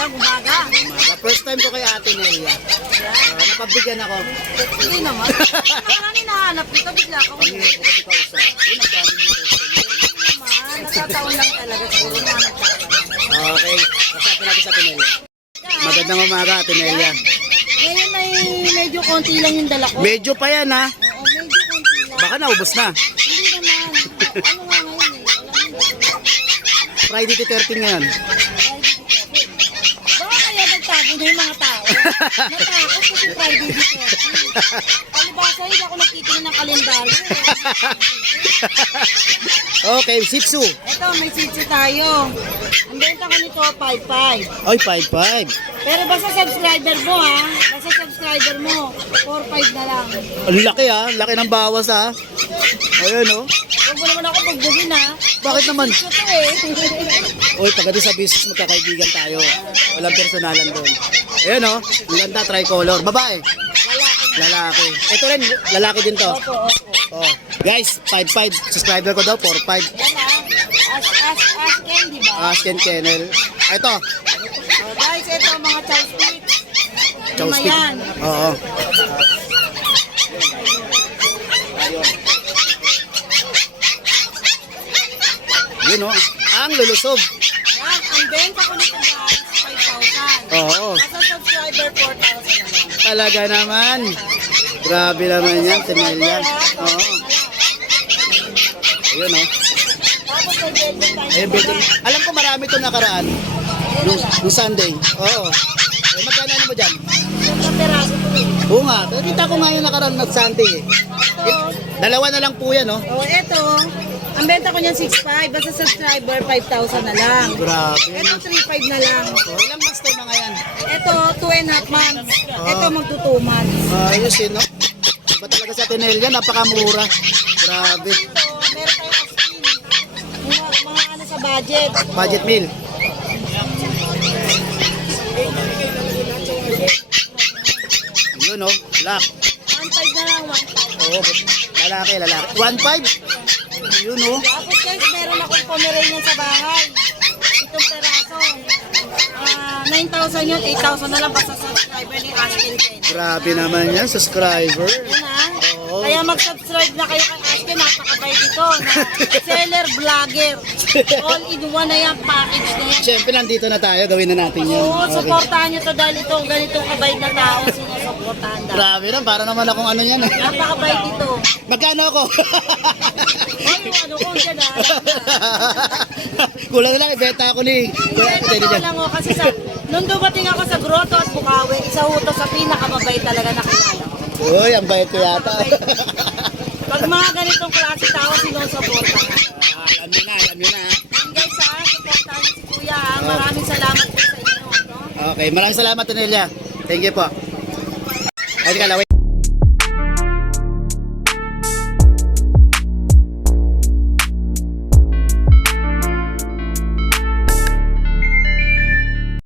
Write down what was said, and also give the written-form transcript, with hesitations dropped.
Magandang umaga. First time ko kay Ate Nelia. Napabigyan ako. Hindi naman. Parang hinahanap kita, bigla ka. Ang hirap ko kasi kausap. Yun, ang dami niyo po. Hindi naman. Nakataon lang talaga. Siguro na nagkakaroon. Okay, kasapin natin sa Ate Nelia. Magandang umaga, Ate Nelia. Ngayon ay medyo konti lang yung dala ko. Medyo pa yan, ha? Oo, medyo konti lang. Baka naubos na. Hindi naman. Ano nga ngayon eh. Friday to 13 ngayon. Baka kaya nagtago na yung mga tao. Natakot kasi Friday dito. Palibasa, hindi ako nagtitingin ng kalendaryo. Okay, Shih Tzu. Ito, may sitsi tayo. Ang benta ko nito, 5.5. Ay, 5.5. Pero basta subscriber mo ha. Basta subscriber mo, 4.5 na lang. Ang laki, ha? Laki ng bawas, ha? Ayun, oh. Huwag mo naman ako pagbugin ha. Bakit naman? Ito to eh. Uy, pagdating sa business, magkakaibigan tayo. Walang personalan doon. Ayun, oh. Ang ganda, tricolor. Babae. Lalaki. Ito rin, lalaki din to. Opo, opo. Oh. Guys, 5.5. Subscriber ko daw, 4.5. Yan ha. Ask Ken, di ba? Asken Kennel. Ito, Oh, guys, ito mga chow sticks. chow Lima stick. yan. Oo. Yun, oh. Ang lulusog. Yan, ang benta ko nito guys, 5,000. Oo. Basta subscriber, 4,000 na lang. Talaga naman. Grabe naman yan, Tenelia. Oo. Ayun, oh. Tapos may velvet tayo. Ayun, better. Alam ko marami ito nakaraan. Nung Sunday. Oo. Eh, magkano mo dyan? Yung peraso ko eh. Oo nga. Kita ko nga yung nakaraan ng Sunday eh. Dalawa na lang po yan, oh. Oh, eto. Ang benta ko niyan 6,500. Basta subscriber, 5,000 na lang. Grabe. Eto, 3,500 na lang. Oh, ilang months tayo mga yan? Eto, 2.5 months. Eto, magto 2 months. Ayos yun, no? Iba talaga sa Tenelia, napakamura. Grabe. Ito, meron tayong skin. Mga ano sa budget. Budget meal. Yun, no? Black. 1.5 na lang, 1.5. Oo, lalaki, lalaki. 1.5? Yun, no? Tapos guys, meron akong Pomeranian sa bahay. Itong peraso. 9,000 yun, 8,000 na lang basta subscriber ni Asken Ken. Grabe naman yan, subscriber. Yun ha. Oo. Kaya mag-subscribe na kayo kay Asken, napakabay dito. Seller, vlogger. All in one na yan, package na yan. Siyempre, nandito na tayo. Gawin na natin yun. Oo, Okay. supportahan nyo to dahil ito, ganitong kabait na tao, sinusuportahan dahil. Grabe na, para naman akong ano yan eh. Napakabait dito. Magkano ako? Ay, yung ano ko dyan ha. Kulang na lang, ibenta ako ni... Hindi, totoo lang o, kasi nung dumating ako sa Grotto at Bukawi, isa ho to sa pinakamabait talaga na kilala ko. Uy, ang bayad ko yata. Pag mga ganitong klase tao, sinusuportahan. Alam nyo na, alam nyo na. And guys ha, supportahan niyo si Kuya ha. Maraming salamat po sa inyo. No? Okay, maraming salamat, Tenelia. Thank you po. Ay, di ka laway.